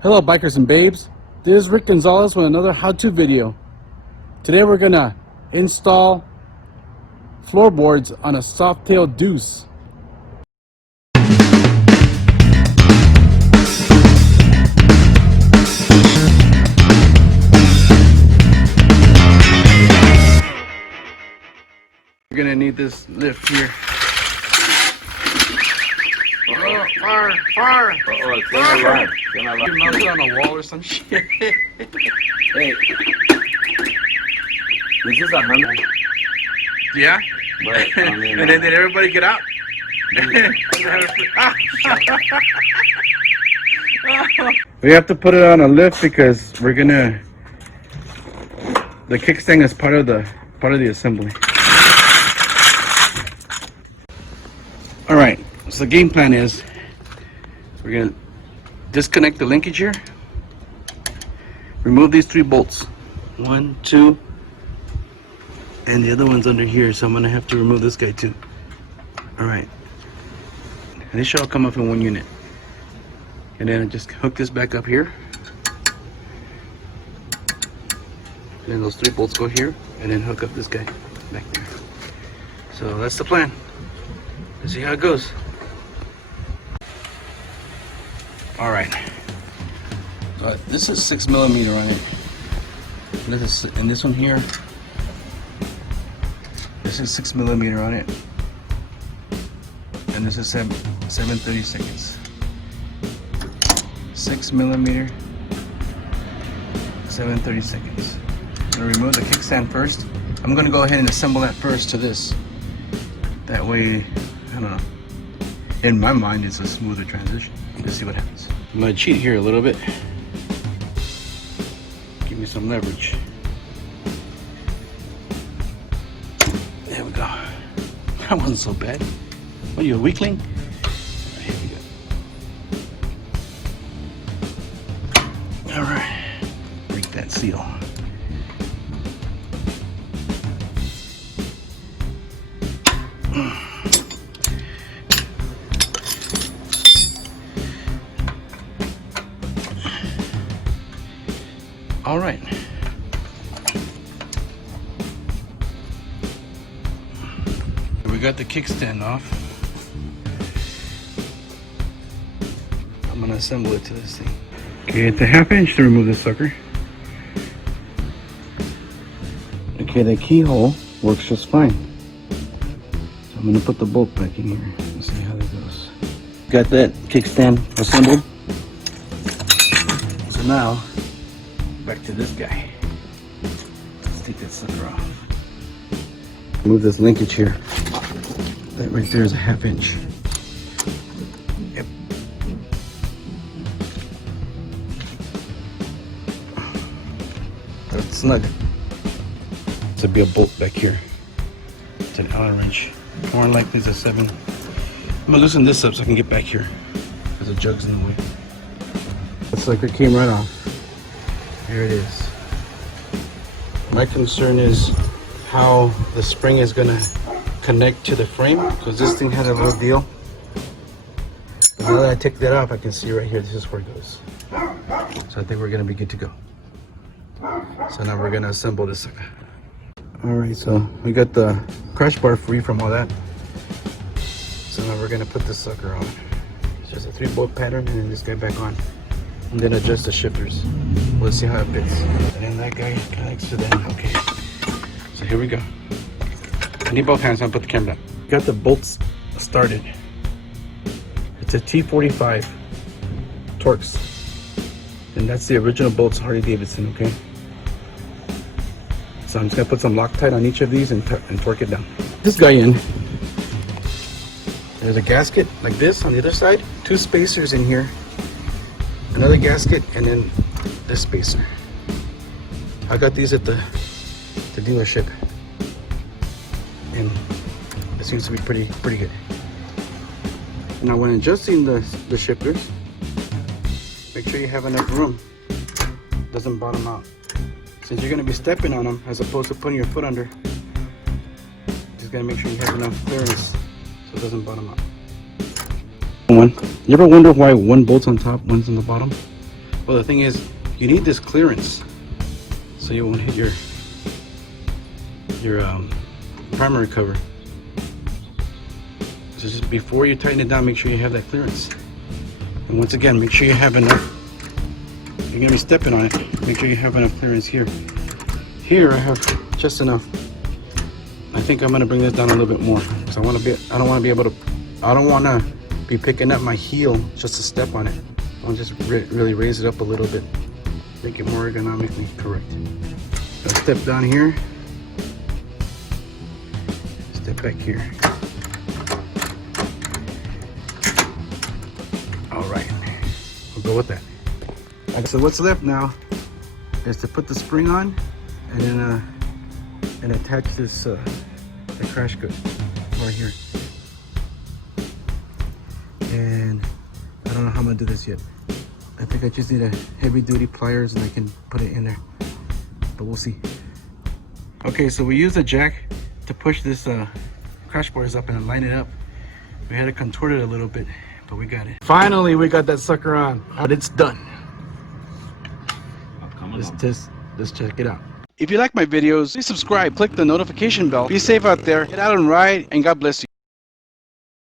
Hello bikers and babes, this is Rick Gonzalez with another how-to video. Today we're gonna install floorboards on a Softail Deuce. You're gonna need this lift here. Oh, fire, fire! Oh, it's gonna run. You mounted on a wall or some shit. Hey, this is 100. Yeah? But, I mean, And then did everybody get out? We have to put it on a lift because we're gonna. The kickstand is part of the assembly. All right. So the game plan is we're gonna disconnect the linkage here. Remove these 3 bolts. 1, 2, and the other one's under here. So I'm gonna have to remove this guy too. All right. And this should all come up in one unit. And then I just hook this back up here. And then those 3 bolts go here, and then hook up this guy back there. So that's the plan. Let's see how it goes. All right. So this is 6mm on it. And this one here. This is 6mm on it. And this is 7/32. 6mm, 7/32. I'm gonna remove the kickstand first. I'm gonna go ahead and assemble that first to this. That way, I don't know. In my mind, it's a smoother transition. Let's see what happens. I'm gonna cheat here a little bit. Give me some leverage. There we go. That wasn't so bad. What are you, a weakling? Here we go. All right. Break that seal. All right. We got the kickstand off. I'm gonna assemble it to this thing. Okay, it's a 1/2 inch to remove this sucker. Okay, the keyhole works just fine. So I'm gonna put the bolt back in here and see how that goes. Got that kickstand assembled. So now, back to this guy. Let's take that sucker off. Move this linkage here. That right there is a 1/2 inch. Yep. That's snug. This would be a bolt back here. It's an Allen wrench. More likely it's a 7. I'm gonna loosen this up so I can get back here. Because the jug's in the way. Looks like it came right off. Here it is. My concern is how the spring is gonna connect to the frame, because this thing had a little deal. Now that I take that off, I can see right here, this is where it goes. So I think we're gonna be good to go. So now we're gonna assemble this sucker. All right, so we got the crash bar free from all that. So now we're gonna put this sucker on. It's just a 3-bolt pattern, and then this guy back on. And then adjust the shifters. Let's see how it fits. And then that guy connects to that. Okay. So here we go. I need both hands. I'll put the camera down. Got the bolts started. It's a T45 Torx. And that's the original bolts, Harley Davidson, okay? So I'm just gonna put some Loctite on each of these and torque it down. This guy in. There's a gasket like this on the other side. 2 spacers in here. Another gasket, and then this spacer. I got these at the dealership, and it seems to be pretty good. Now when adjusting the shifters, make sure you have enough room. Doesn't bottom out. Since you're going to be stepping on them as opposed to putting your foot under, just got to make sure you have enough clearance so it doesn't bottom out. You ever wonder why one bolt's on top, one's on the bottom? Well, the thing is, you need this clearance so you won't hit your primary cover. So just before you tighten it down, make sure you have that clearance. And once again, make sure you have enough. You're gonna be stepping on it. Make sure you have enough clearance here. Here I have just enough. I think I'm gonna bring this down a little bit more because I don't want to be picking up my heel just to step on it. I'll just really raise it up a little bit, make it more ergonomically correct. I'll step down here, step back here. All right, we'll go with that. So what's left now is to put the spring on and then and attach this the crash good right here. And I don't know how I'm gonna do this yet. I think I just need a heavy duty pliers and I can put it in there, but we'll see. Okay, so we used a jack to push this crash bars up and line it up. We had to contort it a little bit, but we got it. Finally, we got that sucker on, but it's done. Let's check it out. If you like my videos, please subscribe, click the notification bell. Be safe out there, get out and ride, and God bless you.